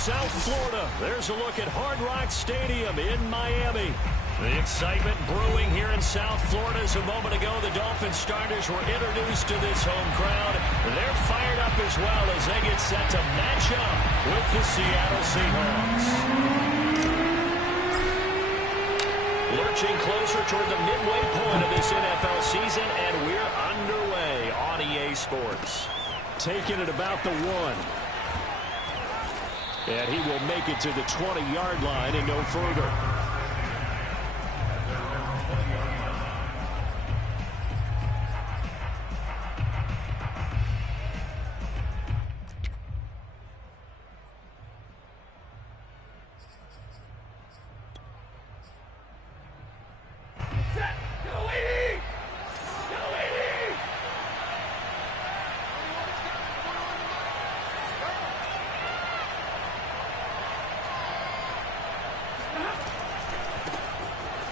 South Florida. There's a look at Hard Rock Stadium in Miami. The excitement brewing here in South Florida. As a moment ago, the Dolphins starters were introduced to this home crowd. They're fired up as well as they get set to match up with the Seattle Seahawks. Lurching closer toward the midway point of this NFL season, and we're underway on EA Sports. Taking it about the 1. And he will make it to the 20-yard line and no further.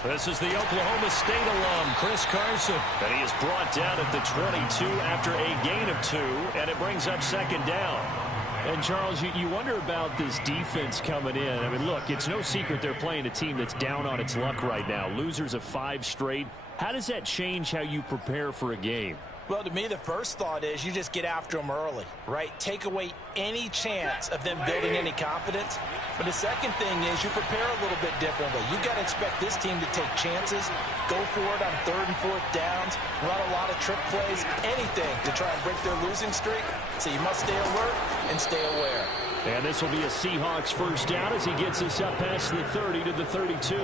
This is the Oklahoma State alum, Chris Carson. And he is brought down at the 22 after a gain of 2, and it brings up second down. And, Charles, you wonder about this defense coming in. I mean, look, it's no secret they're playing a team that's down on its luck right now. Losers of 5 straight. How does that change how you prepare for a game? Well, to me, the first thought is you just get after them early, right? Take away any chance of them building any confidence. But the second thing is you prepare a little bit differently. You've got to expect this team to take chances, go for it on 3rd and 4th downs, run a lot of trick plays, anything to try and break their losing streak. So you must stay alert and stay aware. And this will be a Seahawks first down as he gets us up past the 30 to the 32.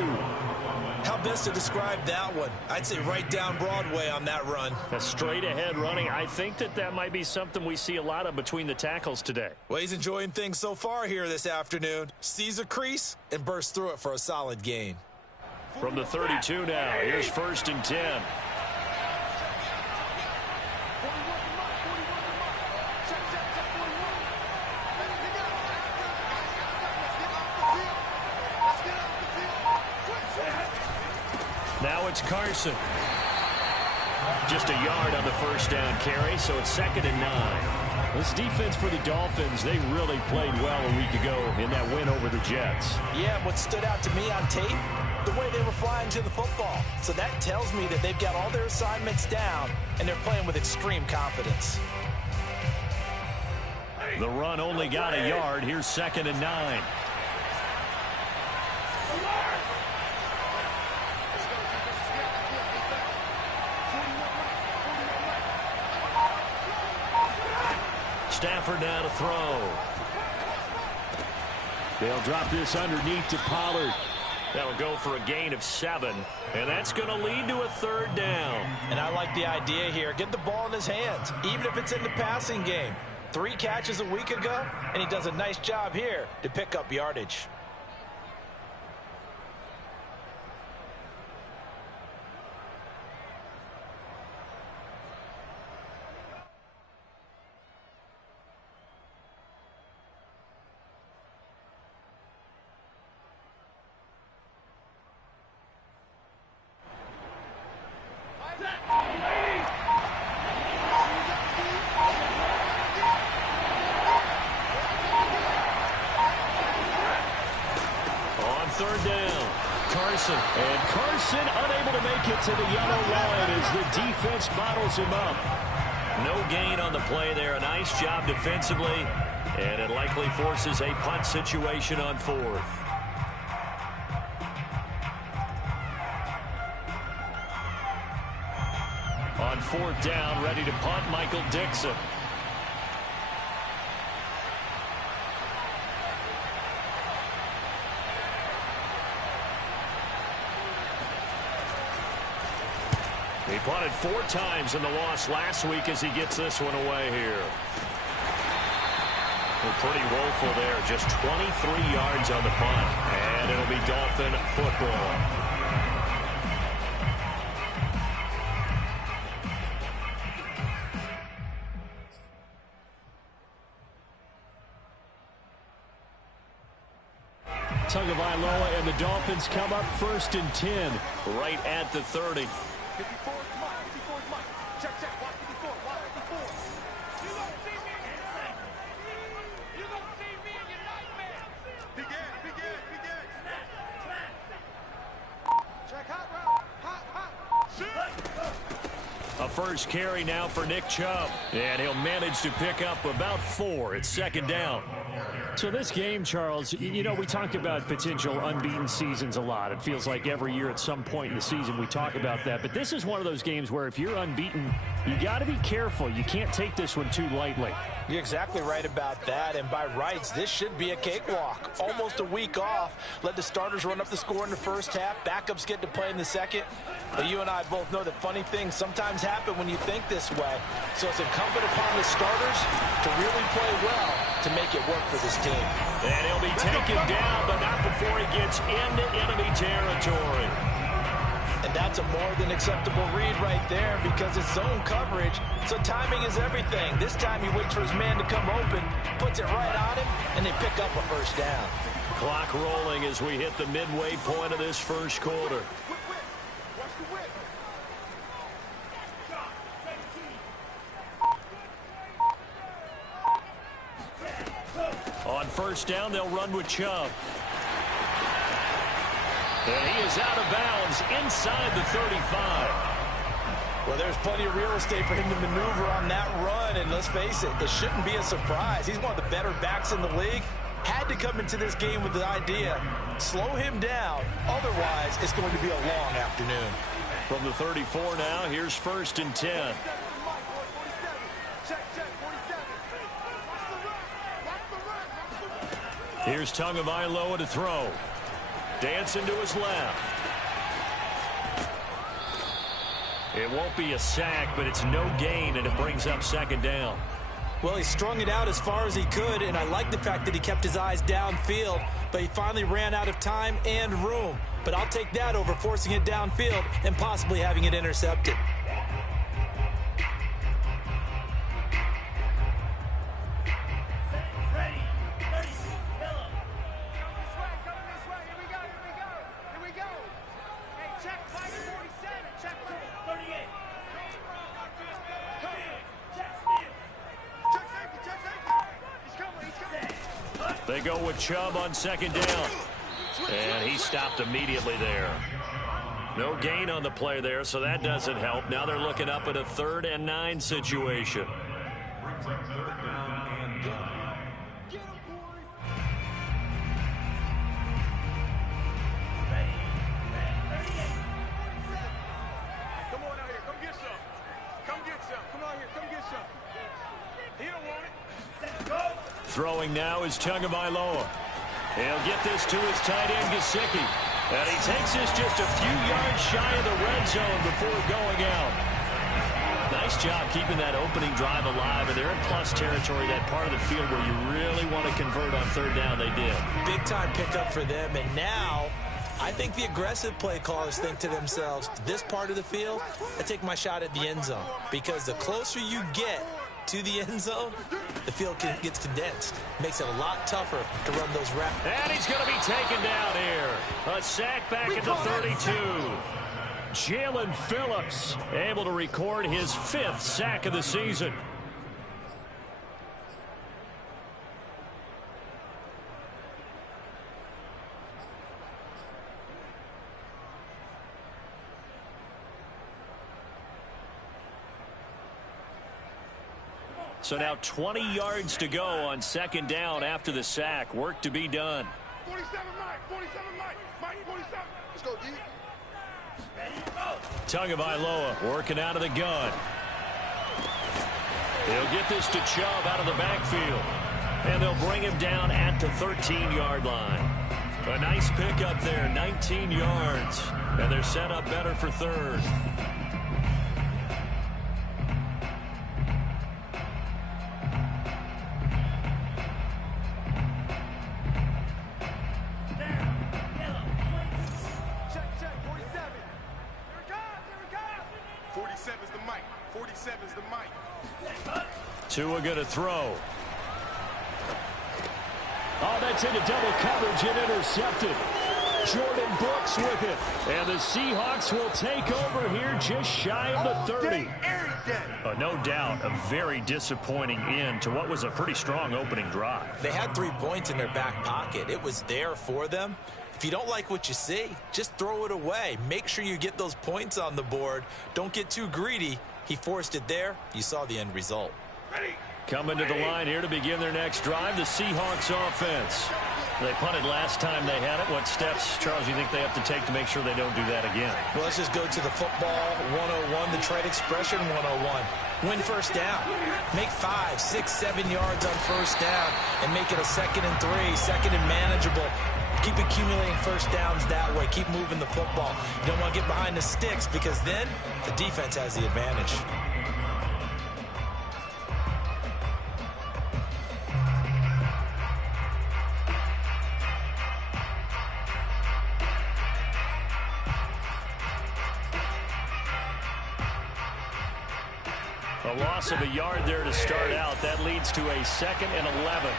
How best to describe that one? I'd say right down Broadway on that run. A straight-ahead running. I think that might be something we see a lot of between the tackles today. Well, he's enjoying things so far here this afternoon. Sees a crease and bursts through it for a solid gain. From the 32 now, here's 1st and 10. Now it's Carson. Just a yard on the first down carry, so it's 2nd and 9. This defense for the Dolphins, they really played well a week ago in that win over the Jets. Yeah, what stood out to me on tape, the way they were flying to the football. So that tells me that they've got all their assignments down, and they're playing with extreme confidence. The run only got a yard. Here's 2nd and 9. Stafford now to throw. They'll drop this underneath to Pollard. That'll go for a gain of 7, and that's going to lead to a 3rd down. And I like the idea here. Get the ball in his hands, even if it's in the passing game. 3 catches a week ago, and he does a nice job here to pick up yardage. And Carson unable to make it to the yellow line as the defense bottles him up. No gain on the play there. A nice job defensively, and it likely forces a punt situation on 4th. On 4th down, ready to punt, Michael Dixon. He punted 4 times in the loss last week as he gets this one away here. We're pretty woeful there. Just 23 yards on the punt. And it'll be Dolphin football. Tagovailoa and the Dolphins come up 1st and 10 right at the 30. 54, come on, 54, come on. Check, watch 54, watch 54. You gonna see me in your nightmare. first carry now for Nick Chubb. And he'll manage to pick up about 4 at second down. So this game, Charles, you know, we talk about potential unbeaten seasons a lot. It feels like every year at some point in the season we talk about that. But this is one of those games where if you're unbeaten, you got to be careful. You can't take this one too lightly. You're exactly right about that, and by rights, this should be a cakewalk. Almost a week off. Let the starters run up the score in the first half. Backups get to play in the second. But you and I both know that funny things sometimes happen when you think this way. So it's incumbent upon the starters to really play well to make it work for this team. And he'll be taken down, but not before he gets into enemy territory. And that's a more than acceptable read right there because it's zone coverage, so timing is everything. This time he waits for his man to come open, puts it right on him, and they pick up a first down. Clock rolling as we hit the midway point of this first quarter. On first down, they'll run with Chubb. And he is out of bounds inside the 35. Well, there's plenty of real estate for him to maneuver on that run, and let's face it, it shouldn't be a surprise. He's one of the better backs in the league. Had to come into this game with the idea, slow him down, otherwise it's going to be a long afternoon. From the 34 now, here's first and 10. Here's Tagovailoa to throw. Dancing to his left. It won't be a sack, but it's no gain, and it brings up second down. Well, he strung it out as far as he could, and I like the fact that he kept his eyes downfield, but he finally ran out of time and room. But I'll take that over forcing it downfield and possibly having it intercepted. They go with Chubb on second down. And he stopped immediately there. No gain on the play there, so that doesn't help. Now they're looking up at a 3rd and 9 situation. Throwing now is Tagovailoa. He'll get this to his tight end, Gesicki. And he takes this just a few yards shy of the red zone before going out. Nice job keeping that opening drive alive. And they're in plus territory, that part of the field where you really want to convert on 3rd down. They did. Big time pickup for them. And now I think the aggressive play callers think to themselves, this part of the field, I take my shot at the end zone. Because the closer you get to the end zone, the field gets condensed. Makes it a lot tougher to run those routes. And he's going to be taken down here. A sack back at the 32. Jalen Phillips able to record his 5th sack of the season. So now 20 yards to go on second down after the sack. Work to be done. 47 Mike, 47 Mike, Mike 47. Let's go, D. Tagovailoa working out of the gun. He'll get this to Chubb out of the backfield. And they'll bring him down at the 13-yard line. A nice pickup there, 19 yards. And they're set up better for 3rd. Tua going to throw. Oh, that's into double coverage and intercepted. Jordan Brooks with it. And the Seahawks will take over here just shy of the 30. No doubt, a very disappointing end to what was a pretty strong opening drive. They had 3 points in their back pocket. It was there for them. If you don't like what you see, just throw it away. Make sure you get those points on the board. Don't get too greedy. He forced it there. You saw the end result. Coming to the line here to begin their next drive, the Seahawks offense. They punted last time they had it. What steps, Charles, you think they have to take to make sure they don't do that again? Well, let's just go to the football 101, the trade expression 101. Win first down. Make 5, 6, 7 yards on first down and make it a 2nd and 3, 2nd and manageable. Keep accumulating first downs that way. Keep moving the football. You don't want to get behind the sticks because then the defense has the advantage. A loss of a yard there to start out. That leads to a 2nd and 11.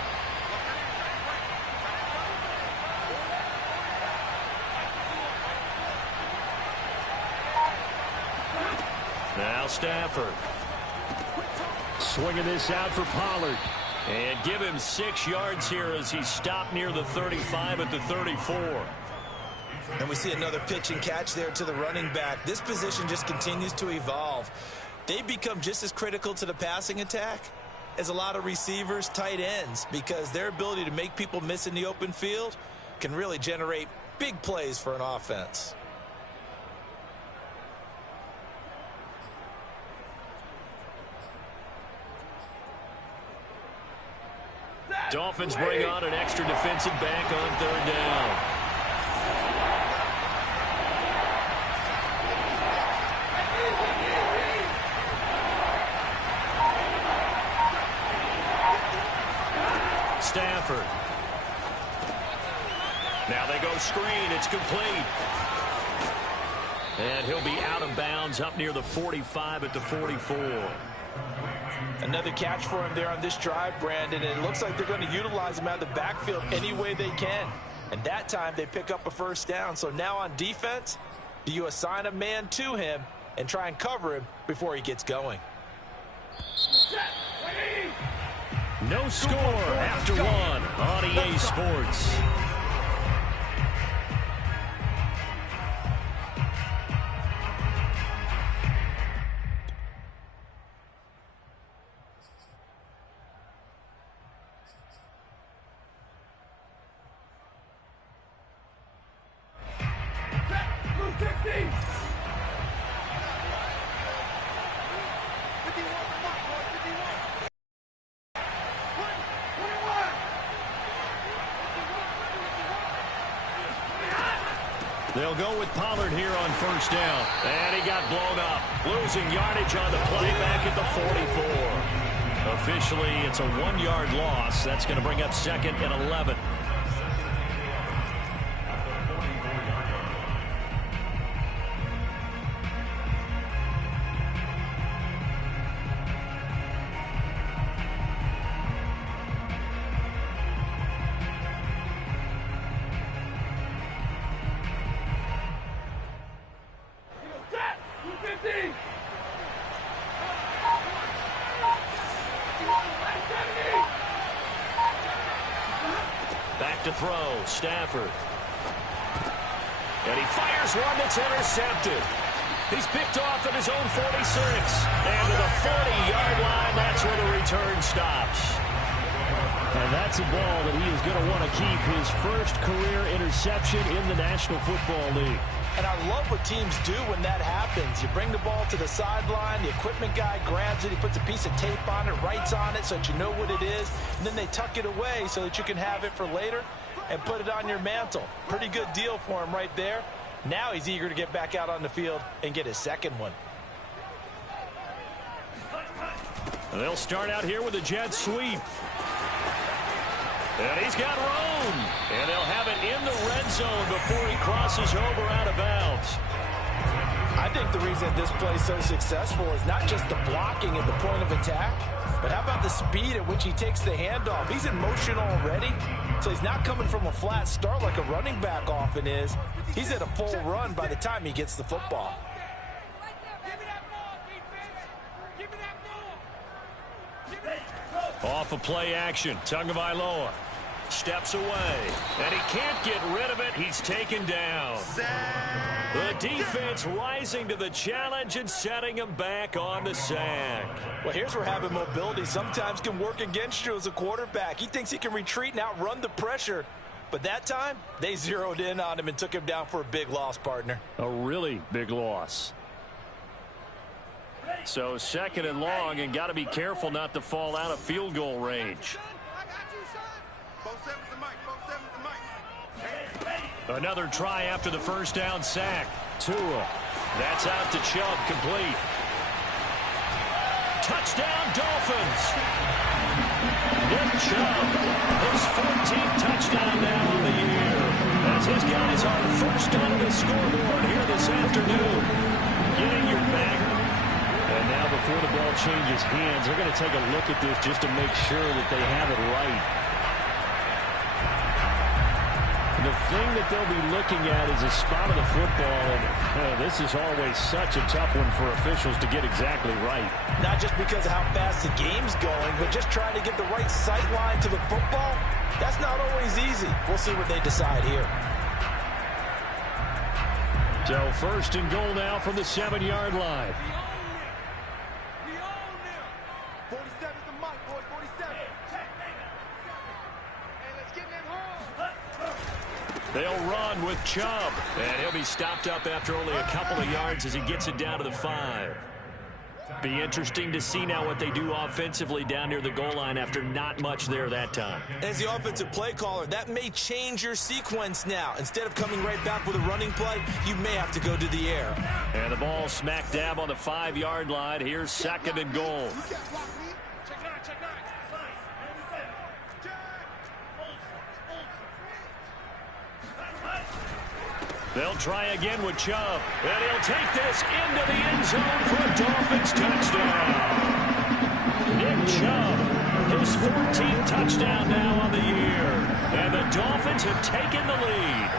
Now Stafford. Swinging this out for Pollard. And give him 6 yards here as he stopped near the 35 at the 34. And we see another pitch and catch there to the running back. This position just continues to evolve. They become just as critical to the passing attack as a lot of receivers, tight ends, because their ability to make people miss in the open field can really generate big plays for an offense. Dolphins bring on an extra defensive back on 3rd down. Stafford. Now they go screen. It's complete. And he'll be out of bounds up near the 45 at the 44. Another catch for him there on this drive, Brandon, and it looks like they're going to utilize him out of the backfield any way they can. And that time they pick up a first down. So now on defense, do you assign a man to him and try and cover him before he gets going? No score after 1 on EA Sports. They'll go with Pollard here on first down. And he got blown up. Losing yardage on the play back at the 44. Officially, it's a 1-yard loss. That's going to bring up 2nd and 11. Back to throw, Stafford. And he fires one that's intercepted. He's picked off at his own 46. And to the 40-yard line, that's where the return stops. And that's a ball that he is going to want to keep, his first career interception in the National Football League. And I love what teams do when that happens. You bring the ball to the sideline, the equipment guy grabs it, he puts a piece of tape on it, writes on it so that you know what it is, and then they tuck it away so that you can have it for later and put it on your mantle. Pretty good deal for him right there. Now he's eager to get back out on the field and get his second one. They'll start out here with a jet sweep. And he's got room. And they'll have it in the red zone before he crosses over out of bounds. I think the reason this play is so successful is not just the blocking at the point of attack, but how about the speed at which he takes the handoff? He's in motion already, so he's not coming from a flat start like a running back often is. He's at a full run by the time he gets the football. Off of play action. Tagovailoa steps away, and he can't get rid of it. He's taken down. The defense rising to the challenge and setting him back on the sack. Well, here's where having mobility sometimes can work against you as a quarterback. He thinks he can retreat and outrun the pressure. But that time, they zeroed in on him and took him down for a big loss, partner. A really big loss. So 2nd and long, and got to be careful not to fall out of field goal range. Another try after the first down sack. Tua. That's out to Chubb, complete. Touchdown, Dolphins. Nick Chubb, his 14th touchdown now on the year. As his guys are first on the scoreboard here this afternoon. Getting your back. And now before the ball changes hands, they're going to take a look at this just to make sure that they have it right. The thing that they'll be looking at is a spot of the football, and this is always such a tough one for officials to get exactly right. Not just because of how fast the game's going, but just trying to get the right sight line to the football. That's not always easy. We'll see what they decide here. So 1st and goal now from the 7-yard line. 47's the mic, boys. 47. Hey, let's get in that hole. They'll run with Chubb, and he'll be stopped up after only a couple of yards as he gets it down to the 5. Be interesting to see now what they do offensively down near the goal line after not much there that time. As the offensive play caller, that may change your sequence now. Instead of coming right back with a running play, you may have to go to the air. And the ball smack dab on the 5-yard line. Here's 2nd and goal. They'll try again with Chubb, and he'll take this into the end zone for a Dolphins touchdown. Nick Chubb, his 14th touchdown now on the year, and the Dolphins have taken the lead.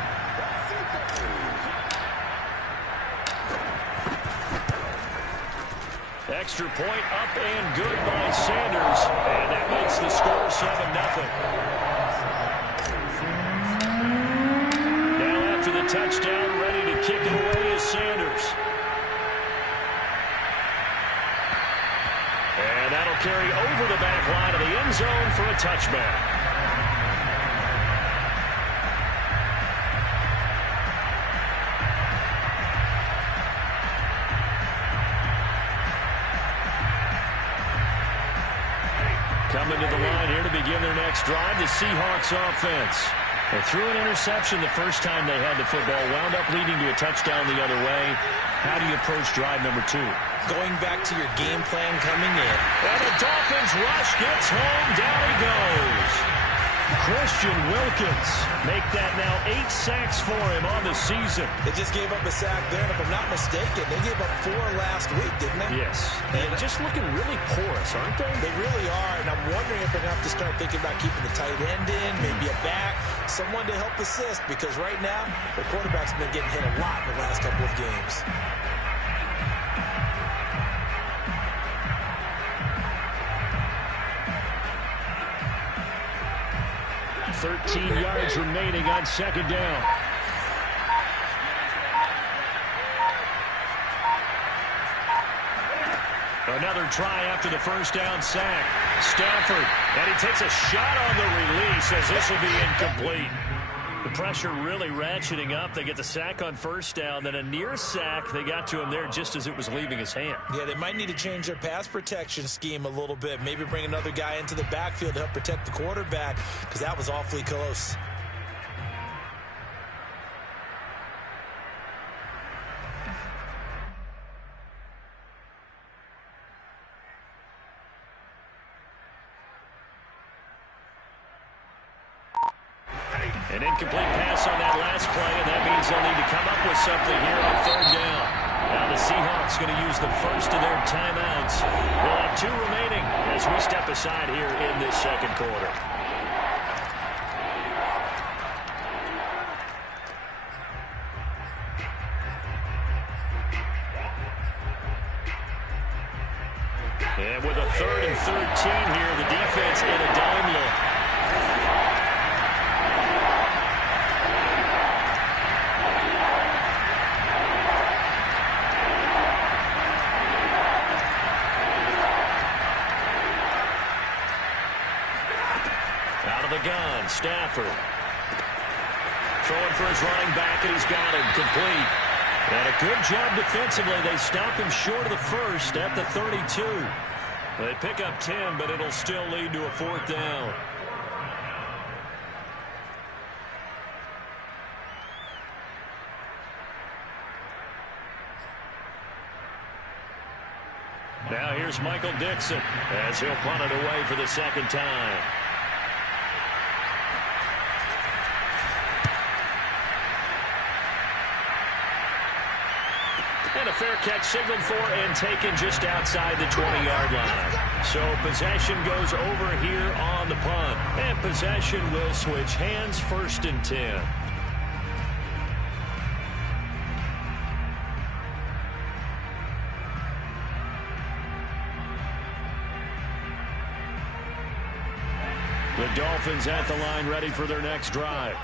Extra point up and good by Sanders, and that makes the score 7-0. The touchdown, ready to kick it away is Sanders. And that'll carry over the back line of the end zone for a touchback. Coming to the line here to begin their next drive, the Seahawks offense. They threw an interception the first time they had the football, wound up leading to a touchdown the other way. How do you approach drive number 2? Going back to your game plan coming in. And the Dolphins rush gets home. Down he goes. Christian Wilkins make that now 8 sacks for him on the season. They just gave up a sack there, and if I'm not mistaken, they gave up 4 last week, didn't they? Yes. And just looking really porous, aren't they? They really are, and I'm wondering if they're going to have to start thinking about keeping the tight end in, maybe a back, someone to help assist, because right now, the quarterback's been getting hit a lot in the last couple of games. 13 yards remaining on 2nd down. Another try after the first down sack. Stafford, and he takes a shot on the release as this will be incomplete. The pressure really ratcheting up. They get the sack on first down, then a near sack. They got to him there just as it was leaving his hand. Yeah, they might need to change their pass protection scheme a little bit. Maybe bring another guy into the backfield to help protect the quarterback, because that was awfully close. An incomplete pass on that last play, and that means they'll need to come up with something here on 3rd down. Now the Seahawks going to use the first of their timeouts. They'll have 2 remaining as we step aside here in this 2nd quarter. And with a 3rd and 13 here, the defense in a dime look. Out of the gun, Stafford. Throwing for his running back, and he's got him complete. And a good job defensively. They stop him short of the first at the 32. They pick up 10, but it'll still lead to a 4th down. Now here's Michael Dixon as he'll punt it away for the 2nd time. And a fair catch signaled for and taken just outside the 20-yard line. So possession goes over here on the punt. And possession will switch hands, 1st and 10. The Dolphins at the line ready for their next drive.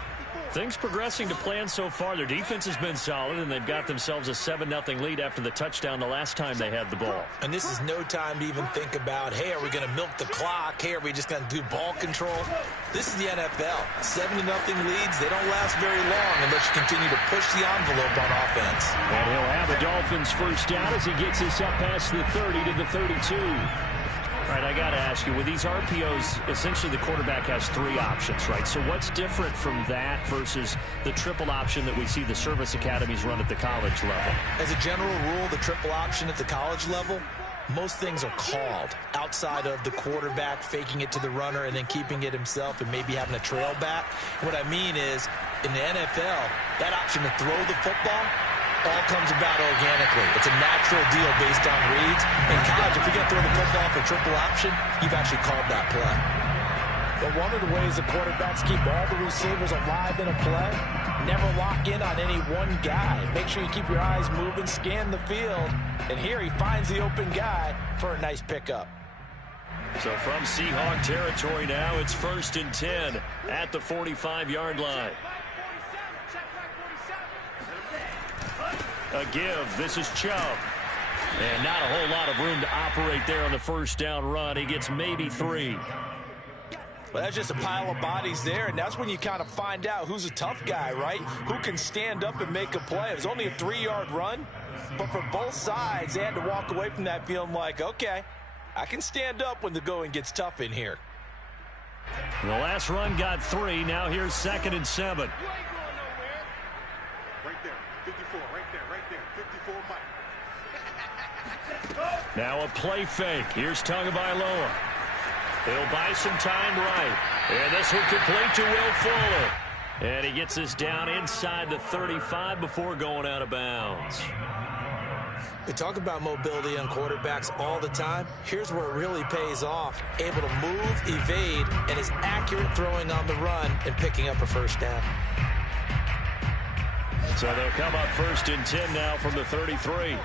Things progressing to plan so far. Their defense has been solid, and they've got themselves a 7-0 lead after the touchdown the last time they had the ball. And this is no time to even think about, hey, are we going to milk the clock? Hey, are we just going to do ball control? This is the NFL. 7-0 leads, they don't last very long unless you continue to push the envelope on offense. And he'll have the Dolphins 1st down as he gets us up past the 30 to the 32. All right, I got to ask you, with these RPOs, essentially the quarterback has 3 options, right? So what's different from that versus the triple option that we see the service academies run at the college level? As a general rule, the triple option at the college level, most things are called outside of the quarterback faking it to the runner and then keeping it himself and maybe having a trail back. What I mean is, in the NFL, that option to throw the football all comes about organically. It's a natural deal based on reads. In college, if you're going to throw the football for triple option, you've actually called that play. But one of the ways the quarterbacks keep all the receivers alive in a play, never lock in on any one guy. Make sure you keep your eyes moving, scan the field, and here he finds the open guy for a nice pickup. So from Seahawk territory now, it's 1st and 10 at the 45-yard line. A give. This is Chubb. And not a whole lot of room to operate there on the 1st down run. He gets maybe 3. Well, that's just a pile of bodies there, and that's when you kind of find out who's a tough guy, right? Who can stand up and make a play. It was only a 3-yard run, but for both sides, they had to walk away from that feeling like, okay, I can stand up when the going gets tough in here. The last run got 3. Now here's 2nd and 7. Right there, 54, right there, 54, Mike. Now a play fake. Here's Tagovailoa. He'll buy some time right. And this will complete to Will Fuller. And he gets this down inside the 35 before going out of bounds. We talk about mobility on quarterbacks all the time. Here's where it really pays off. Able to move, evade, and is accurate throwing on the run and picking up a 1st down. So they'll come up 1st and 10 now from the 33.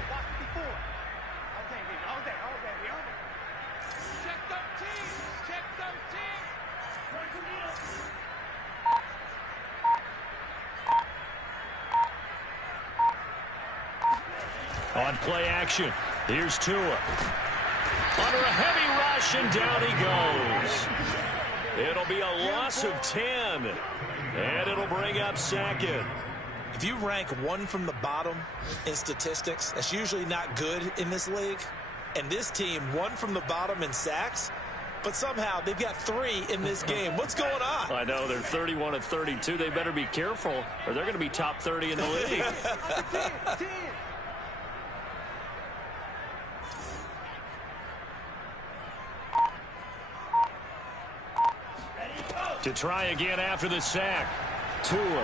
On play action, here's Tua. Under a heavy rush, and down he goes. It'll be a loss of 10, and it'll bring up 2nd. If you rank 1 from the bottom in statistics, that's usually not good in this league. And this team, 1 from the bottom in sacks, but somehow they've got 3 in this game. What's going on? I know, they're 31 and 32. They better be careful, or they're going to be top 30 in the league. To try again after the sack. Tua. And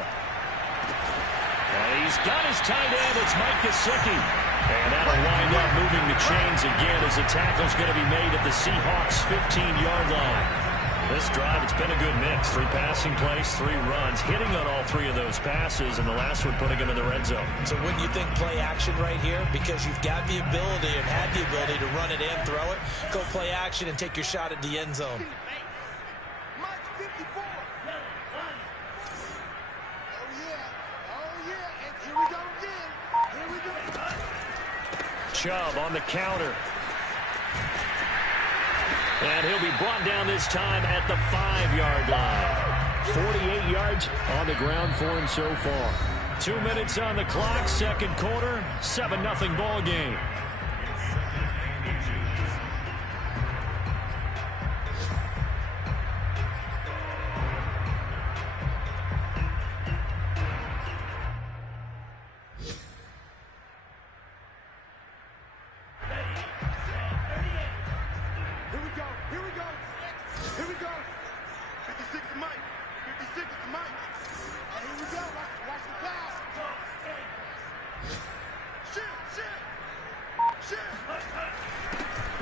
he's got his tight end. It's Mike Gesicki. And that'll wind up moving the chains again as the tackle's going to be made at the Seahawks' 15-yard line. This drive, it's been a good mix. 3 passing plays, 3 runs, hitting on all 3 of those passes, and the last one putting him in the red zone. So wouldn't you think play action right here? Because you've got the ability and had the ability to run it and throw it. Go play action and take your shot at the end zone. Chubb on the counter. And he'll be brought down this time at the 5-yard line. 48 yards on the ground for him so far. 2 minutes on the clock, second quarter, 7-0 ball game.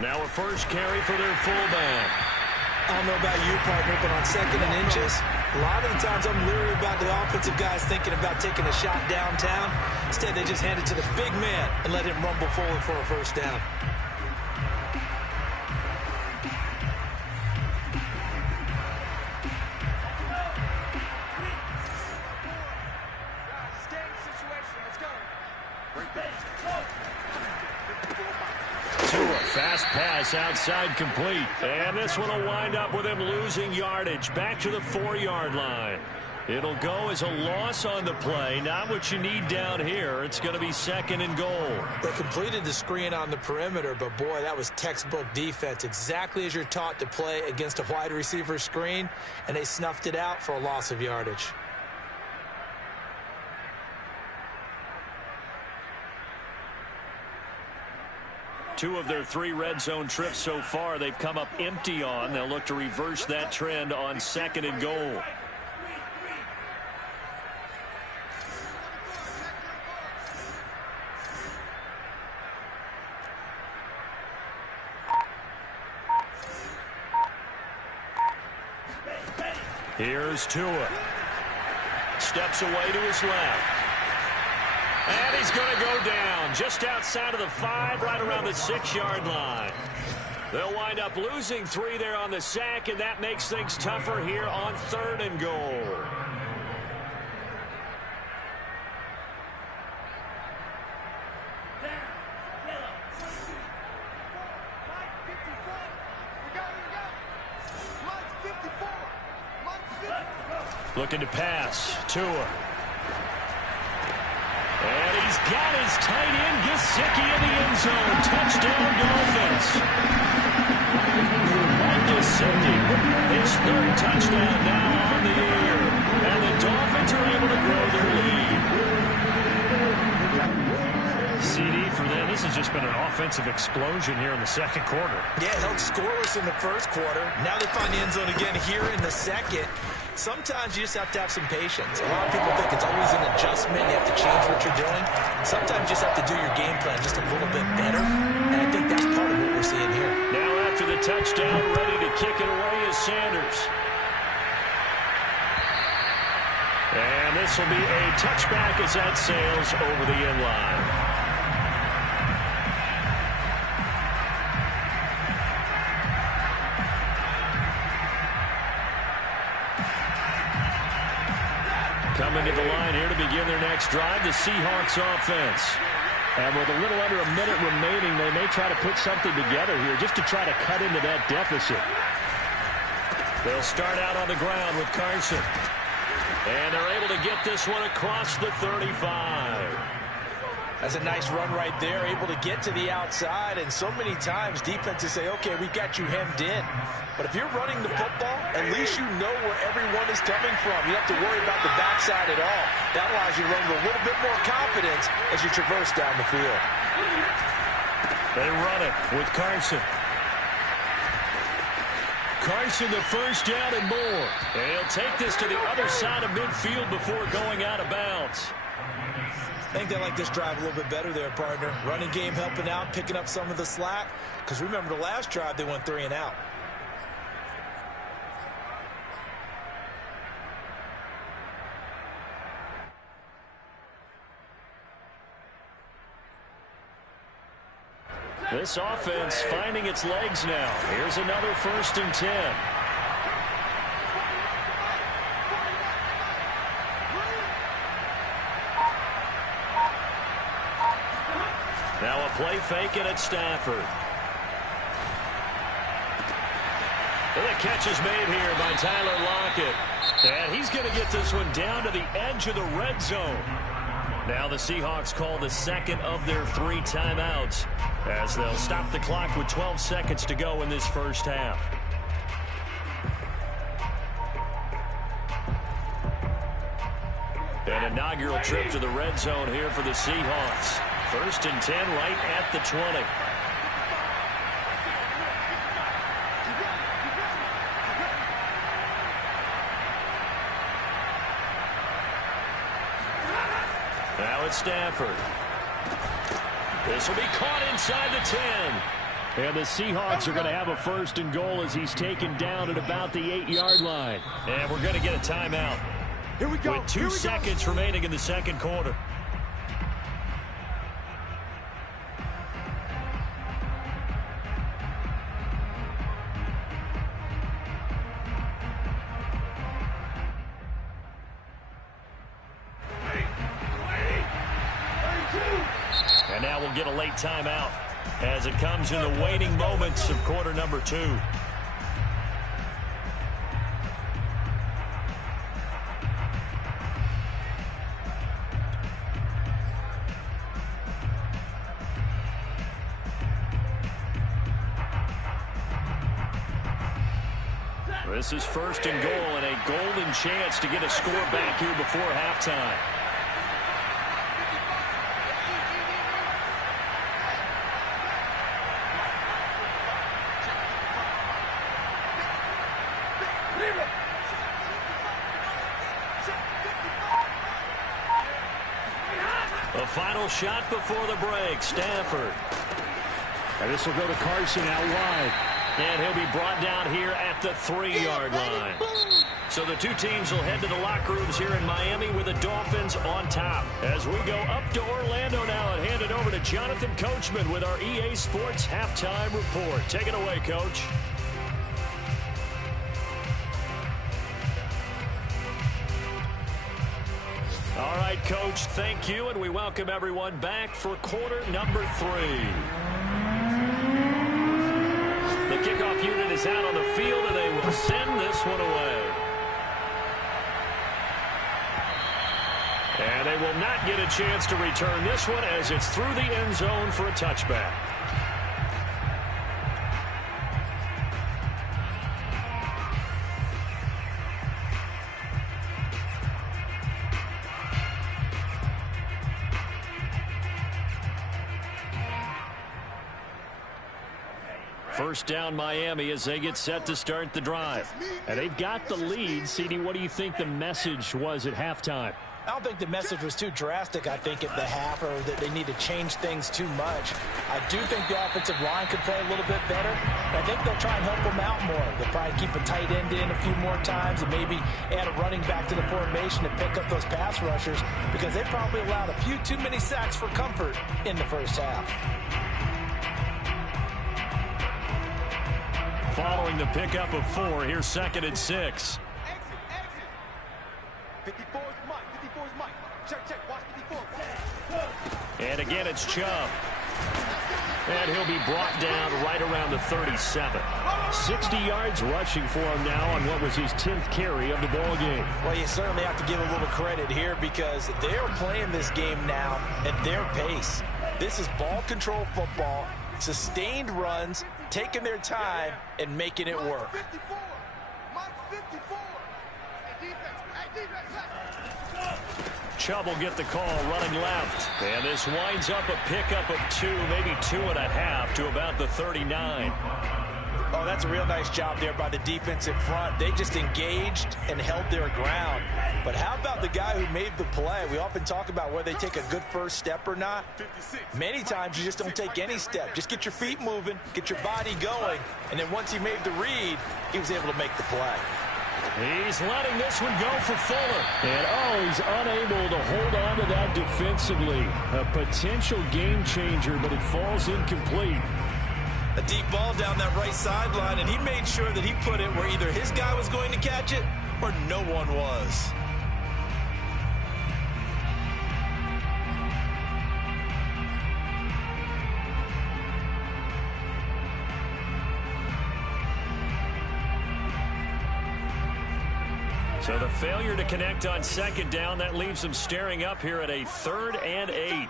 Now a first carry for their fullback. I don't know about you, partner, but on 2nd and inches, a lot of the times I'm leery about the offensive guys thinking about taking a shot downtown. Instead, they just hand it to the big man and let him rumble forward for a first down. Fast pass outside complete. And this one will wind up with him losing yardage back to the 4-yard line. It'll go as a loss on the play. Not what you need down here. It's going to be 2nd and goal. They completed the screen on the perimeter, but boy, that was textbook defense. Exactly as you're taught to play against a wide receiver screen, and they snuffed it out for a loss of yardage. Two of their 3 red zone trips so far, they've come up empty on. They'll look to reverse that trend on 2nd and goal. Here's Tua. Steps away to his left. And he's going to go down just outside of the 5, right around the 6-yard line. They'll wind up losing 3 there on the sack, and that makes things tougher here on 3rd and goal. Looking to pass. Tua. And he's got his tight end, Gesicki, in the end zone. Touchdown, Dolphins. Mike Gesicki, his 3rd touchdown now on the year. And the Dolphins are able to grow their lead. CD for them. This has just been an offensive explosion here in the 2nd quarter. Yeah, held scoreless in the 1st quarter. Now they find the end zone again here in the 2nd. Sometimes you just have to have some patience. A lot of people think it's always an adjustment. You have to change what you're doing. Sometimes you just have to do your game plan just a little bit better. And I think that's part of what we're seeing here. Now after the touchdown, ready to kick it away is Sanders. And this will be a touchback as that sails over the end line. Coming to the line here to begin their next drive, the Seahawks offense. And with a little under a minute remaining, they may try to put something together here just to try to cut into that deficit. They'll start out on the ground with Carson. And they're able to get this one across the 35. That's a nice run right there, able to get to the outside. And so many times defenses say, okay, we've got you hemmed in. But if you're running the football, at least you know where everyone is coming from. You don't have to worry about the backside at all. That allows you to run with a little bit more confidence as you traverse down the field. They run it with Carson. Carson, the first down and more. And he'll take this to the other side of midfield before going out of bounds. I think they like this drive a little bit better there, partner. Running game helping out, picking up some of the slack. Because remember, the last drive, they went 3 and out. This offense finding its legs now. Here's another 1st and 10. Now a play fake and it's Stafford. And the catch is made here by Tyler Lockett. And he's going to get this one down to the edge of the red zone. Now the Seahawks call the second of their 3 timeouts as they'll stop the clock with 12 seconds to go in this first half. An inaugural trip to the red zone here for the Seahawks. 1st and 10 right at the 20. Now it's Stafford. This will be caught inside the 10. And the Seahawks are going to have a 1st and goal as he's taken down at about the 8-yard line. And we're going to get a timeout. Here we go. With 2 seconds remaining in the second quarter. And now we'll get a late timeout as it comes in the waning moments of quarter number 2. This is 1st and goal and a golden chance to get a score back here before halftime. The final shot before the break, Stafford. And this will go to Carson out wide. And he'll be brought down here at the 3-yard line. So the 2 teams will head to the locker rooms here in Miami with the Dolphins on top. As we go up to Orlando now and hand it over to Jonathan Coachman with our EA Sports Halftime Report. Take it away, Coach. All right, Coach, thank you, and we welcome everyone back for quarter number 3. The kickoff unit is out on the field, and they will send this one away. And they will not get a chance to return this one as it's through the end zone for a touchback. First down Miami as they get set to start the drive. And they've got the lead. CD, what do you think the message was at halftime? I don't think the message was too drastic, I think, at the half, or that they need to change things too much. I do think the offensive line could play a little bit better. I think they'll try and help them out more. They'll probably keep a tight end in a few more times and maybe add a running back to the formation to pick up those pass rushers, because they probably allowed a few too many sacks for comfort in the first half. Following the pickup of 4, here's 2nd and 6. 54 is Mike. 54 is Mike. Check. Watch 54. And again, it's Chubb. And he'll be brought down right around the 37. 60 yards rushing for him now on what was his 10th carry of the ball game. Well, you certainly have to give a little credit here because they're playing this game now at their pace. This is ball control football, sustained runs, taking their time and making it work. 54. Mike 54. Chubb will get the call running left. And this winds up a pickup of 2, maybe 2.5 to about the 39. Oh, that's a real nice job there by the defensive front. They just engaged and held their ground. But how about the guy who made the play? We often talk about whether they take a good first step or not. Many times you just don't take any step. Just get your feet moving, get your body going, and then once he made the read, he was able to make the play. He's letting this one go for Fuller. And, he's unable to hold on to that defensively. A potential game changer, but it falls incomplete. A deep ball down that right sideline, and he made sure that he put it where either his guy was going to catch it or no one was. So the failure to connect on second down, that leaves him staring up here at a 3rd and 8.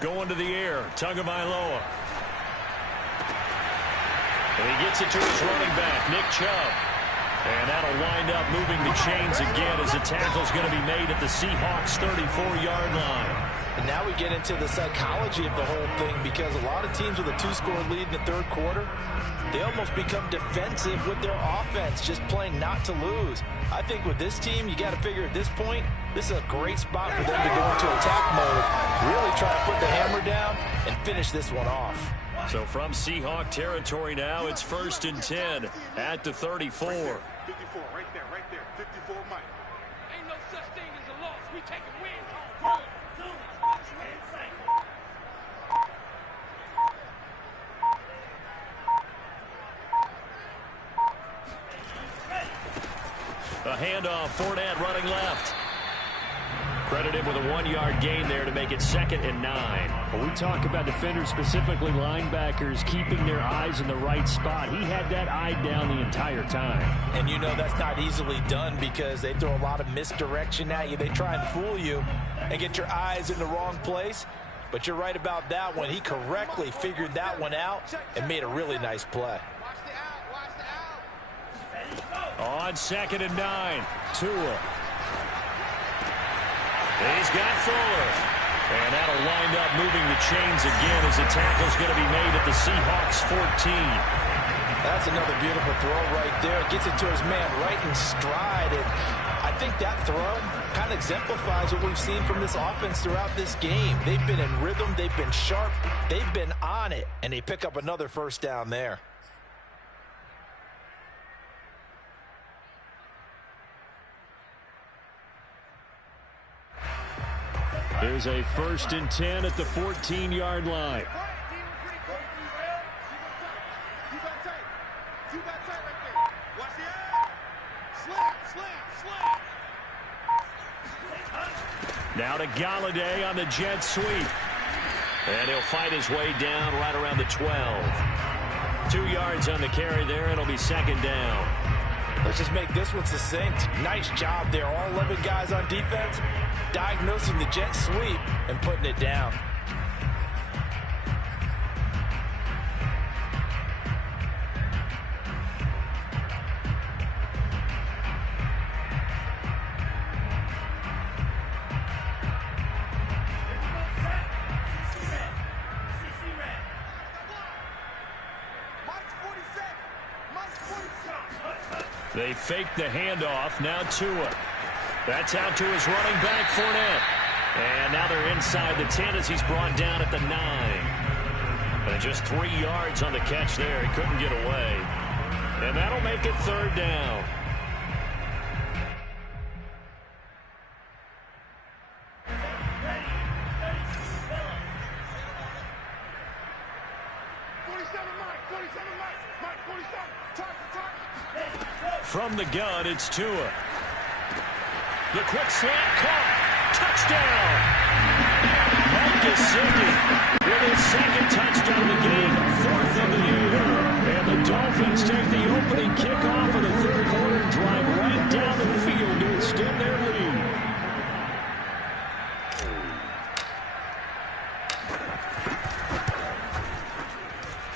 Going to the air, Tagovailoa. And he gets it to his running back, Nick Chubb. And that'll wind up moving the chains again as the tackle's going to be made at the Seahawks' 34-yard line. And now we get into the psychology of the whole thing, because a lot of teams with a 2-score lead in the third quarter, they almost become defensive with their offense, just playing not to lose. I think with this team, you got to figure at this point, this is a great spot for them to go into attack mode, really try to put the hammer down and finish this one off. So from Seahawk territory now, it's 1st and 10 at the 34. 54, right there, 54, Mike. Ain't no such thing as a loss. We take a win. A handoff, Fournette running left. Credited with a 1-yard gain there to make it 2nd and 9. Well, we talk about defenders, specifically linebackers, keeping their eyes in the right spot. He had that eye down the entire time. And you know that's not easily done, because they throw a lot of misdirection at you. They try and fool you and get your eyes in the wrong place. But you're right about that one. He correctly figured that one out and made a really nice play. On 2nd and 9, Tua. He's got Fuller. And that'll wind up moving the chains again as the tackle's going to be made at the Seahawks' 14. That's another beautiful throw right there. Gets it to his man right in stride. And I think that throw kind of exemplifies what we've seen from this offense throughout this game. They've been in rhythm. They've been sharp. They've been on it. And they pick up another first down there. There's a 1st and 10 at the 14-yard line. Now to Galladay on the jet sweep. And he'll fight his way down right around the 12. 2 yards on the carry there, and it'll be 2nd down. Let's just make this one succinct. Nice job there. All 11 guys on defense diagnosing the jet sweep and putting it down. They fake the handoff. Now Tua. That's out to his running back, Fournette. And now they're inside the 10 as he's brought down at the 9. And just 3 yards on the catch there. He couldn't get away. And that'll make it 3rd down. From the gun, it's Tua. The quick slant caught. Touchdown! Mike Gesicki with his 2nd touchdown of the game, 4th of the year. And the Dolphins take the opening kickoff of the 3rd quarter and drive right down the field to extend their lead.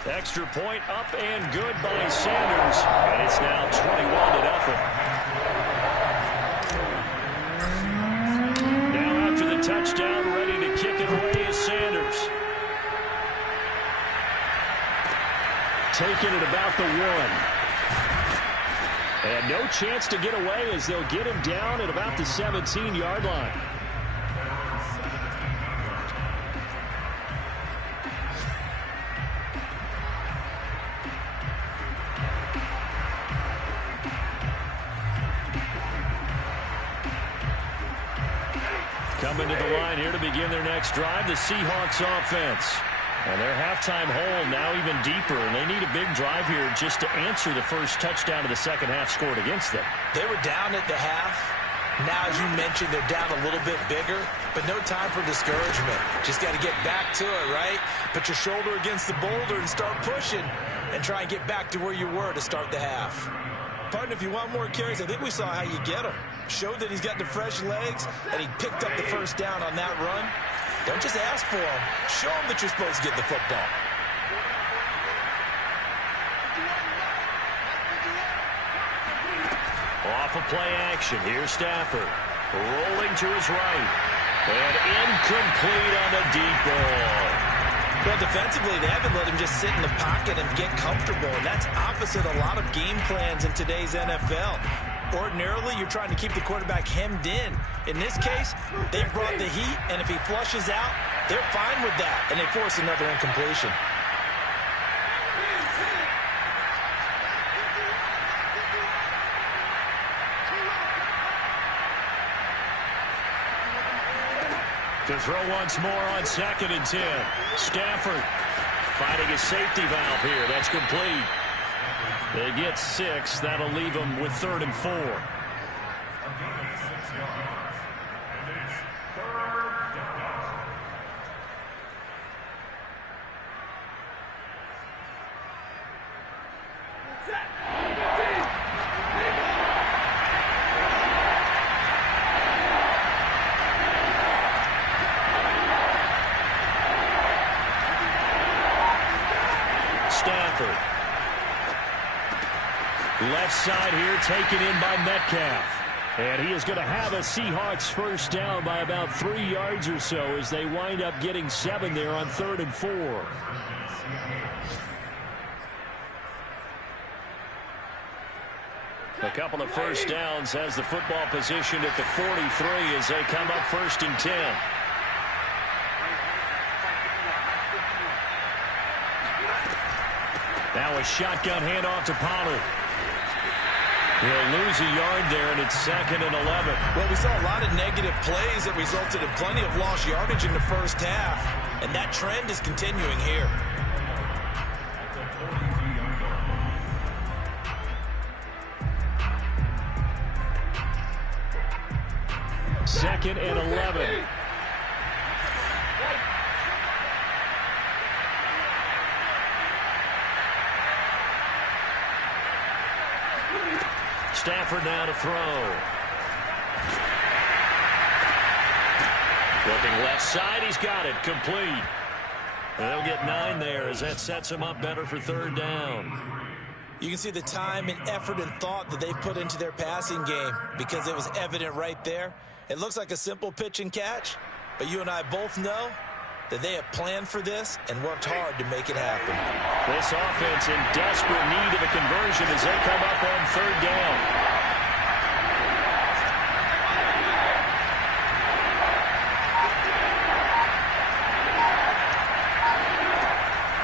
Extra point up and good by Sanders. And it's now 21-0. Now after the touchdown, ready to kick it away is Sanders. Taking it about the 1. And no chance to get away as they'll get him down at about the 17-yard line. Coming to the line here to begin their next drive, the Seahawks offense. And their halftime hole now even deeper, and they need a big drive here just to answer the first touchdown of the second half scored against them. They were down at the half. Now, as you mentioned, they're down a little bit bigger, but no time for discouragement. Just got to get back to it, right? Put your shoulder against the boulder and start pushing and try and get back to where you were to start the half. Partner, if you want more carries, I think we saw how you get him. Showed that he's got the fresh legs, and he picked up the first down on that run. Don't just ask for him. Show him that you're supposed to get the football. Off of play action. Here's Stafford. Rolling to his right. And incomplete on the deep ball. Well, defensively, they haven't let him just sit in the pocket and get comfortable, and that's opposite a lot of game plans in today's NFL. Ordinarily, you're trying to keep the quarterback hemmed in. In this case, they brought the heat, and if he flushes out, they're fine with that, and they force another incompletion. To throw once more on 2nd and 10. Stafford finding a safety valve here. That's complete. They get 6. That'll leave them with 3rd and 4. Stafford. Left side here taken in by Metcalf. And he is going to have a Seahawks first down by about 3 yards or so as they wind up getting 7 there on 3rd and 4. A couple of first downs has the football positioned at the 43 as they come up 1st and 10. Now a shotgun handoff to Pollard. He'll lose a yard there, and it's 2nd and 11. Well, we saw a lot of negative plays that resulted in plenty of lost yardage in the first half, and that trend is continuing here. Second and 11. Stafford now to throw. Looking left side, he's got it, complete. They'll get 9 there as that sets him up better for 3rd down. You can see the time and effort and thought that they put into their passing game because it was evident right there. It looks like a simple pitch and catch, but you and I both know that they have planned for this and worked hard to make it happen. This offense in desperate need of a conversion as they come up on 3rd down.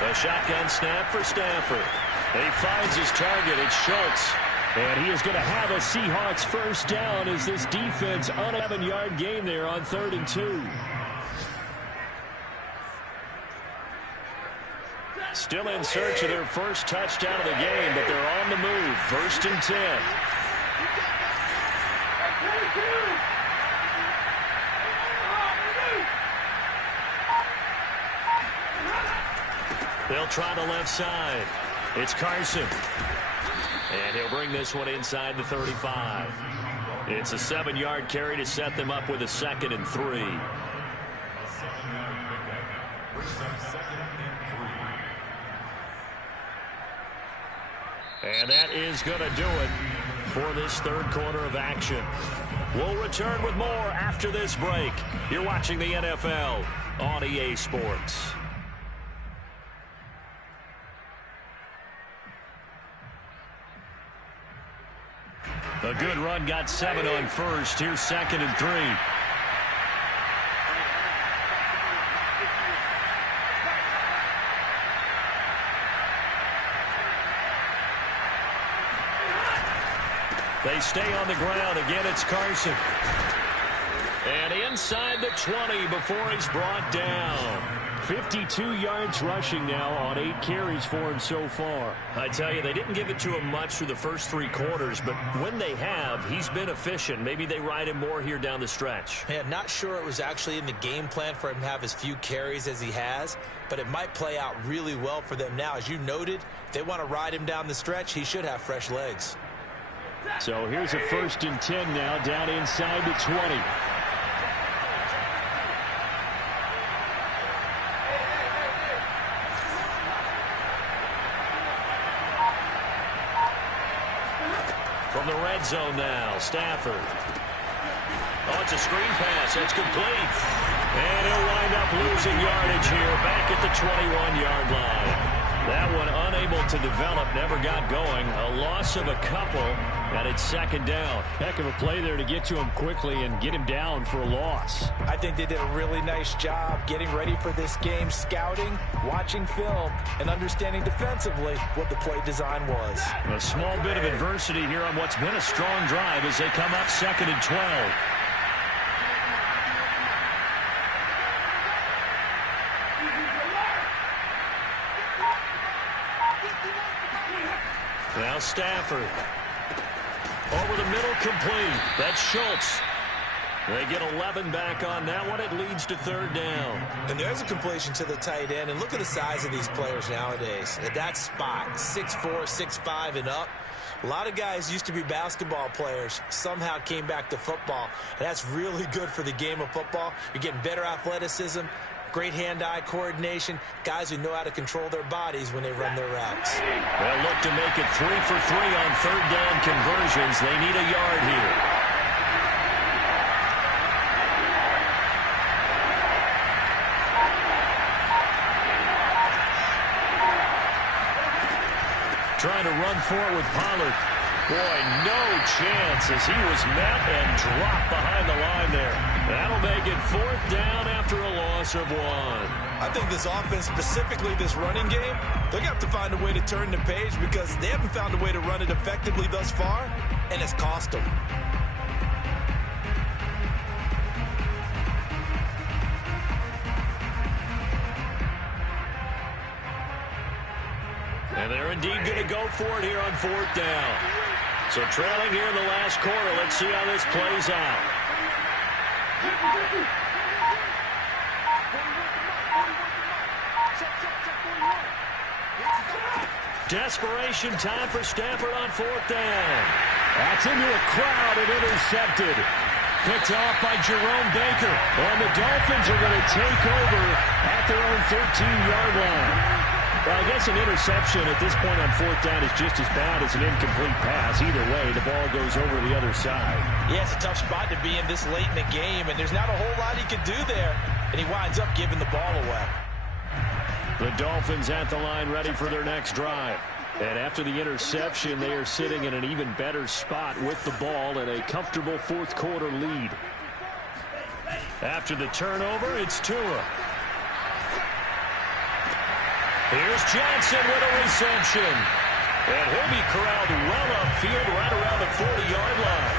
A shotgun snap for Stafford. He finds his target. It's Schultz. And he is going to have a Seahawks first down as this defense on a 7-yard gain there on 3rd and 2. Still in search of their first touchdown of the game, but they're on the move. 1st and 10. They'll try the left side. It's Carson. And he'll bring this one inside the 35. It's a 7-yard carry to set them up with a 2nd and 3. And that is going to do it for this 3rd quarter of action. We'll return with more after this break. You're watching the NFL on EA Sports. A good run, got 7 on 1st. Here's 2nd and 3. They stay on the ground. Again, it's Carson. And inside the 20 before he's brought down. 52 yards rushing now on 8 carries for him so far. I tell you, they didn't give it to him much through the first 3 quarters, but when they have, he's been efficient. Maybe they ride him more here down the stretch. Yeah, not sure it was actually in the game plan for him to have as few carries as he has, but it might play out really well for them now. As you noted, if they want to ride him down the stretch, he should have fresh legs. So here's a 1st and 10 now, down inside the 20. From the red zone now, Stafford. Oh, it's a screen pass. That's complete. And he'll wind up losing yardage here back at the 21-yard line. That one unable to develop, never got going. A loss of a couple, and it's 2nd down. Heck of a play there to get to him quickly and get him down for a loss. I think they did a really nice job getting ready for this game, scouting, watching film, and understanding defensively what the play design was. A small bit of adversity here on what's been a strong drive as they come up 2nd and 12. Now Stafford. Over the middle, complete. That's Schultz. They get 11 back on that one. It leads to 3rd down. And there's a completion to the tight end. And look at the size of these players nowadays. At that spot, 6'4", 6'5", and up. A lot of guys used to be basketball players, somehow came back to football. And that's really good for the game of football. You're getting better athleticism, great hand-eye coordination, guys who know how to control their bodies when they run their routes. They'll look to make it 3 for 3 on 3rd down conversions. They need a yard here. Trying to run for it with Pollard. Boy, no chance as he was met and dropped behind the line there. That'll make it 4th down after a loss of 1. I think this offense, specifically this running game, they're going to have to find a way to turn the page because they haven't found a way to run it effectively thus far, and it's cost them. And they're indeed going to go for it here on 4th down. So trailing here in the last quarter. Let's see how this plays out. Desperation time for Stafford on 4th down. That's into a crowd and intercepted. Picked off by Jerome Baker. And the Dolphins are going to take over at their own 13-yard line. Well, I guess an interception at this point on 4th down is just as bad as an incomplete pass. Either way, the ball goes over the other side. Yeah, it's a tough spot to be in this late in the game, and there's not a whole lot he could do there, and he winds up giving the ball away. The Dolphins at the line ready for their next drive. And after the interception, they are sitting in an even better spot with the ball and a comfortable 4th quarter lead. After the turnover, it's Tua. Here's Johnson with a reception. And he'll be corralled well upfield right around the 40-yard line.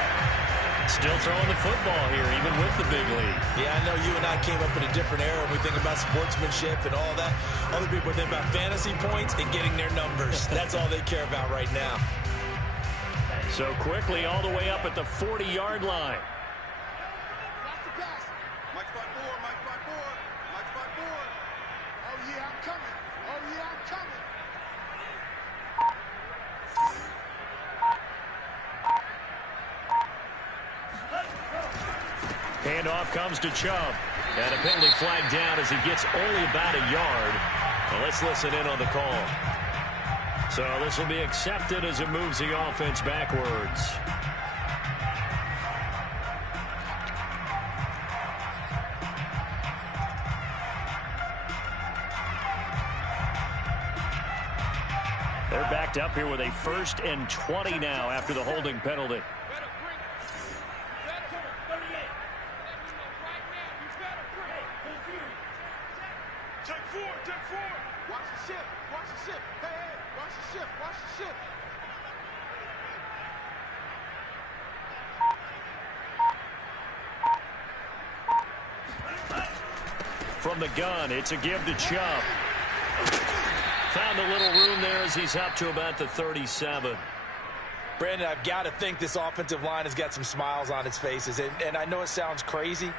Still throwing the football here, even with the big lead. Yeah, I know you and I came up in a different era. We think about sportsmanship and all that. Other people think about fantasy points and getting their numbers. That's all they care about right now. So quickly all the way up at the 40-yard line. Watch the pass. Mike's by 4, Mike's by 4, Mike's by 4. Oh, yeah, I'm coming. Oh, yeah, I'm coming. Handoff comes to Chubb. And a penalty flag down as he gets only about a yard. Well, let's listen in on the call. So this will be accepted as it moves the offense backwards. They're backed up here with a 1st and 20 now after the holding penalty. Watch the ship. Watch the ship. Hey, hey, watch the ship. Watch the ship. from the gun. It's a give to Chubb. Found a little room there as he's up to about the 37. Brandon, I've got to think this offensive line has got some smiles on its faces. And I know it sounds crazy,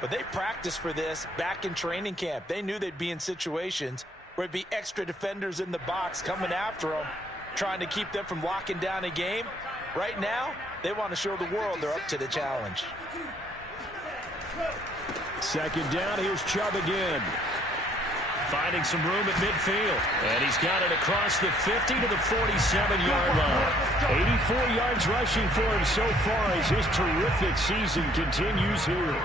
but they practiced for this back in training camp. They knew they'd be in situations where it'd be extra defenders in the box coming after them, trying to keep them from locking down a game. Right now, they want to show the world they're up to the challenge. Second down, here's Chubb again. Finding some room at midfield. And he's got it across the 50 to the 47-yard line. 84 yards rushing for him so far as his terrific season continues here.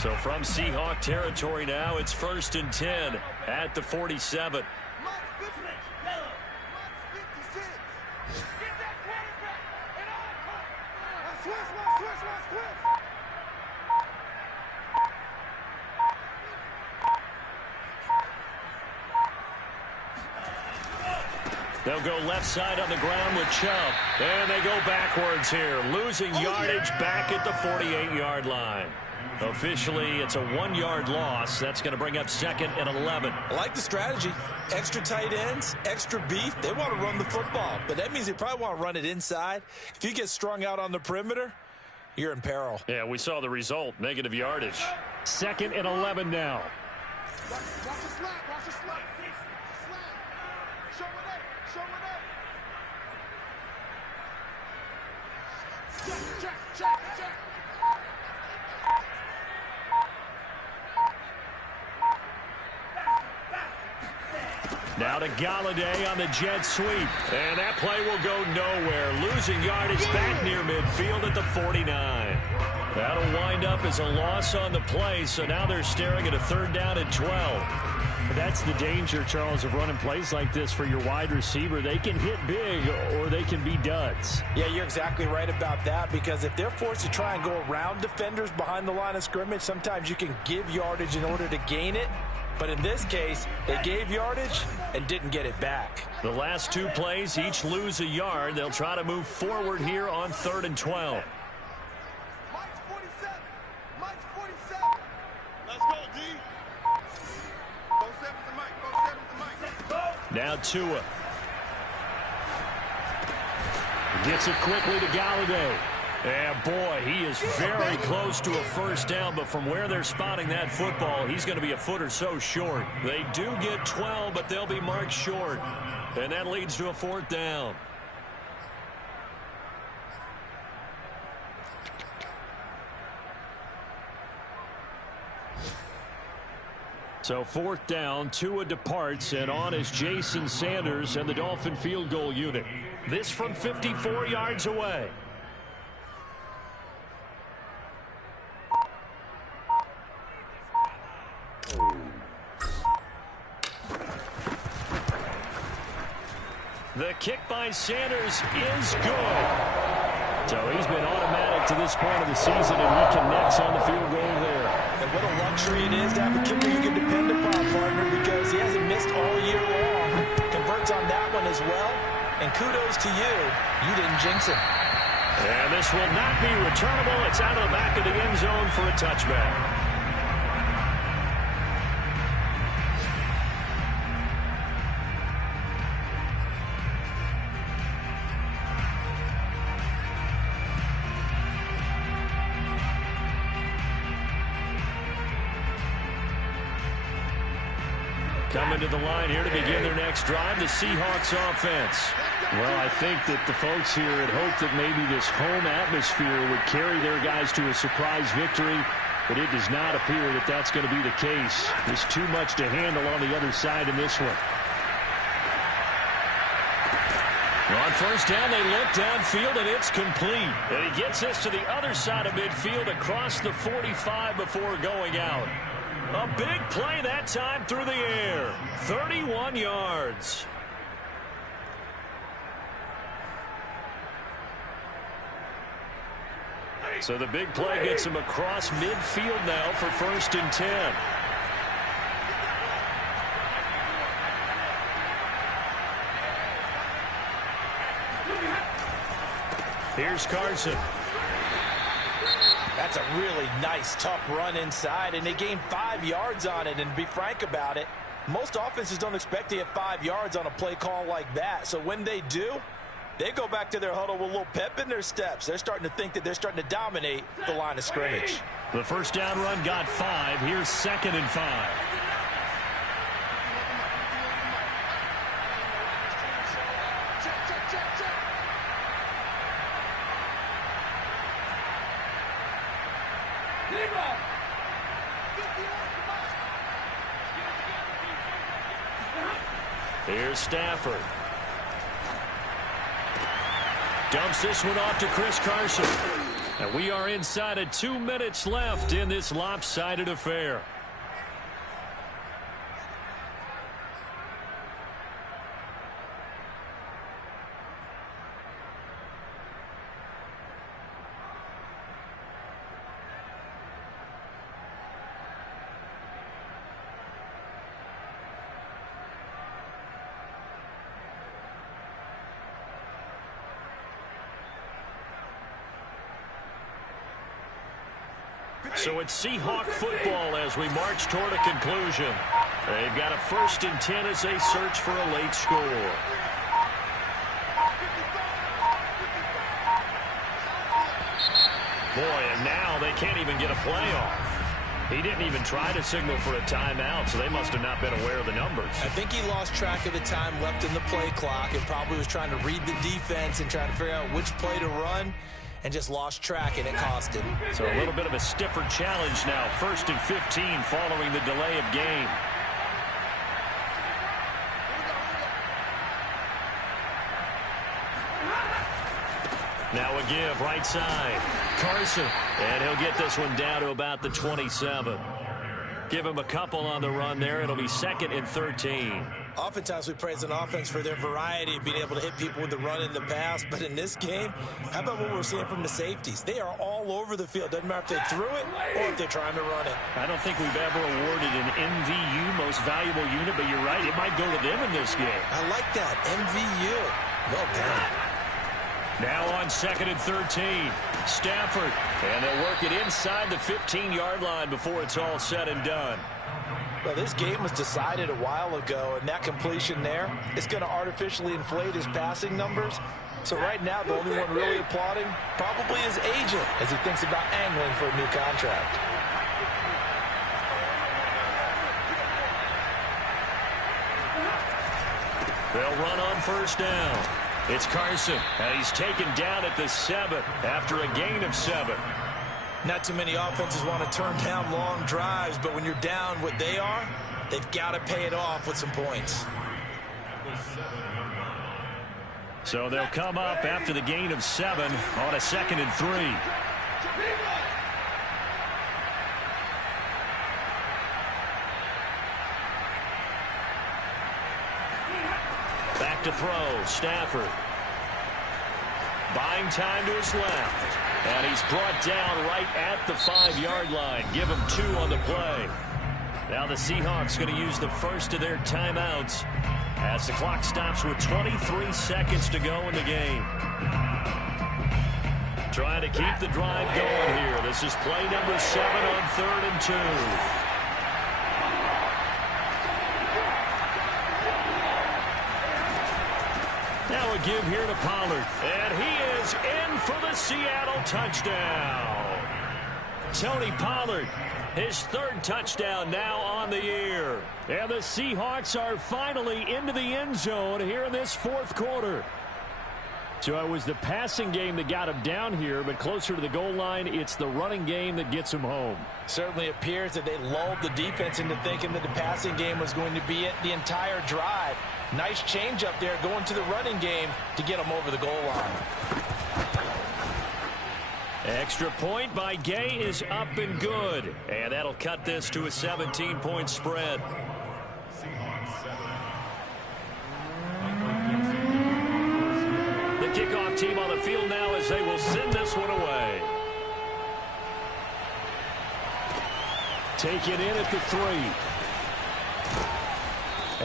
So from Seahawk territory now, it's 1st and 10 at the 47. They'll go left side on the ground with Chubb. And they go backwards here, losing yardage back at the 48-yard line. Officially, it's a 1-yard loss. That's going to bring up 2nd and 11. I like the strategy. Extra tight ends, extra beef. They want to run the football, but that means they probably want to run it inside. If you get strung out on the perimeter, you're in peril. Yeah, we saw the result, negative yardage. 2nd and 11 now. Watch the slap. Watch the slap. Show it up. Show it up. Check. Now to Galladay on the jet sweep. And that play will go nowhere. Losing yardage back near midfield at the 49. That'll wind up as a loss on the play. So now they're staring at a 3rd down and 12. That's the danger, Charles, of running plays like this for your wide receiver. They can hit big or they can be duds. Yeah, you're exactly right about that, because if they're forced to try and go around defenders behind the line of scrimmage, sometimes you can give yardage in order to gain it. But in this case, they gave yardage and didn't get it back. The last 2 plays each lose a yard. They'll try to move forward here on 3rd and 12. Mike's 47. Mike's 47. Let's go, D. Go 7 to Mike. Go 7 to Mike. Now Tua. Gets it quickly to Galladay. And boy, he is very close to a 1st down, but from where they're spotting that football, he's going to be a foot or so short. They do get 12, but they'll be marked short. And that leads to a 4th down. So 4th down, Tua departs, and on is Jason Sanders and the Dolphin field goal unit. This from 54 yards away. The kick by Sanders is good. So he's been automatic to this point of the season, and he connects on the field goal there. And what a luxury it is to have a kicker you can depend upon, partner, because he hasn't missed all year long. Converts on that one as well. And kudos to you. You didn't jinx him. And this will not be returnable. It's out of the back of the end zone for a touchback. Coming to the line here to begin their next drive, the Seahawks offense. Well, I think that the folks here had hoped that maybe this home atmosphere would carry their guys to a surprise victory, but it does not appear that that's going to be the case. There's too much to handle on the other side in this one. On 1st down, they look downfield, and it's complete. And he gets this to the other side of midfield across the 45 before going out. A big play that time through the air. 31 yards. So the big play gets him across midfield now for 1st and 10. Here's Carson. That's a really nice, tough run inside, and they gained 5 yards on it. And to be frank about it, most offenses don't expect to get 5 yards on a play call like that. So when they do, they go back to their huddle with a little pep in their steps. They're starting to think that they're starting to dominate the line of scrimmage. The first down run got 5. Here's 2nd and 5. Here's Stafford. Dumps this one off to Chris Carson. And we are inside of 2 minutes left in this lopsided affair. So it's Seahawk football as we march toward a conclusion. They've got a 1st and 10 as they search for a late score. Boy, and now they can't even get a play off. He didn't even try to signal for a timeout, so they must have not been aware of the numbers. I think he lost track of the time left in the play clock and probably was trying to read the defense and trying to figure out which play to run, and just lost track, and it cost him. So a little bit of a stiffer challenge now. 1st and 15 following the delay of game. Now a give right side. Carson. And he'll get this one down to about the 27. Give him a couple on the run there. It'll be 2nd and 13. Oftentimes we praise an offense for their variety of being able to hit people with the run in the pass. But in this game, how about what we're seeing from the safeties? They are all over the field. Doesn't matter if they threw it or if they're trying to run it. I don't think we've ever awarded an MVU, most valuable unit, but you're right. It might go to them in this game. I like that. MVU. Well done. Now on 2nd and 13. Stafford. And they'll work it inside the 15-yard line before it's all said and done. Well, this game was decided a while ago, and that completion there is going to artificially inflate his passing numbers. So right now, the only one really applauding probably his agent as he thinks about angling for a new contract. They'll run on 1st down. It's Carson, and he's taken down at the 7 after a gain of 7. Not too many offenses want to turn down long drives, but when you're down what they are, they've got to pay it off with some points. So they'll come up after the gain of 7 on a 2nd and 3. Back to throw, Stafford. Buying time to his left. And he's brought down right at the 5-yard line. Give him 2 on the play. Now the Seahawks going to use the first of their timeouts as the clock stops with 23 seconds to go in the game. Trying to keep the drive going here. This is play number 7 on 3rd and 2. Now a give here to Pollard. And he is in for the Seattle touchdown. Tony Pollard, his 3rd touchdown now on the year. And the Seahawks are finally into the end zone here in this 4th quarter. So it was the passing game that got him down here, but closer to the goal line, it's the running game that gets him home. Certainly appears that they lulled the defense into thinking that the passing game was going to be it the entire drive. Nice change up there going to the running game to get them over the goal line. Extra point by Gay is up and good. And that'll cut this to a 17-point spread. The kickoff team on the field now as they will send this one away. Take it in at the 3.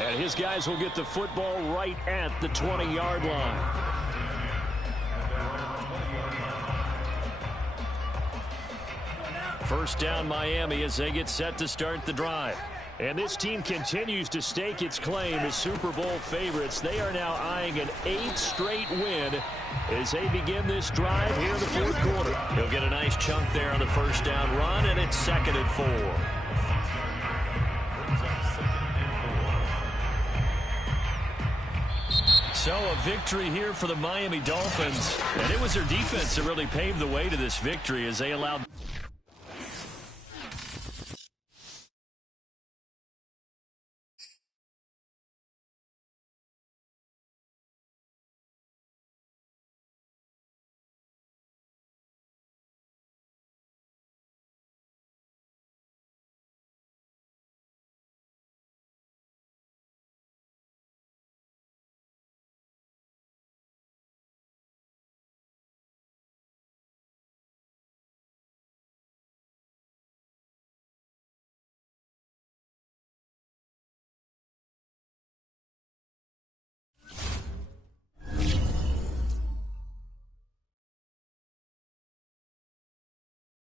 And his guys will get the football right at the 20-yard line. First down Miami as they get set to start the drive. And this team continues to stake its claim as Super Bowl favorites. They are now eyeing an 8th straight win as they begin this drive here in the fourth quarter. He'll get a nice chunk there on the first down run, and it's 2nd and 4. So a victory here for the Miami Dolphins. And it was their defense that really paved the way to this victory as they allowed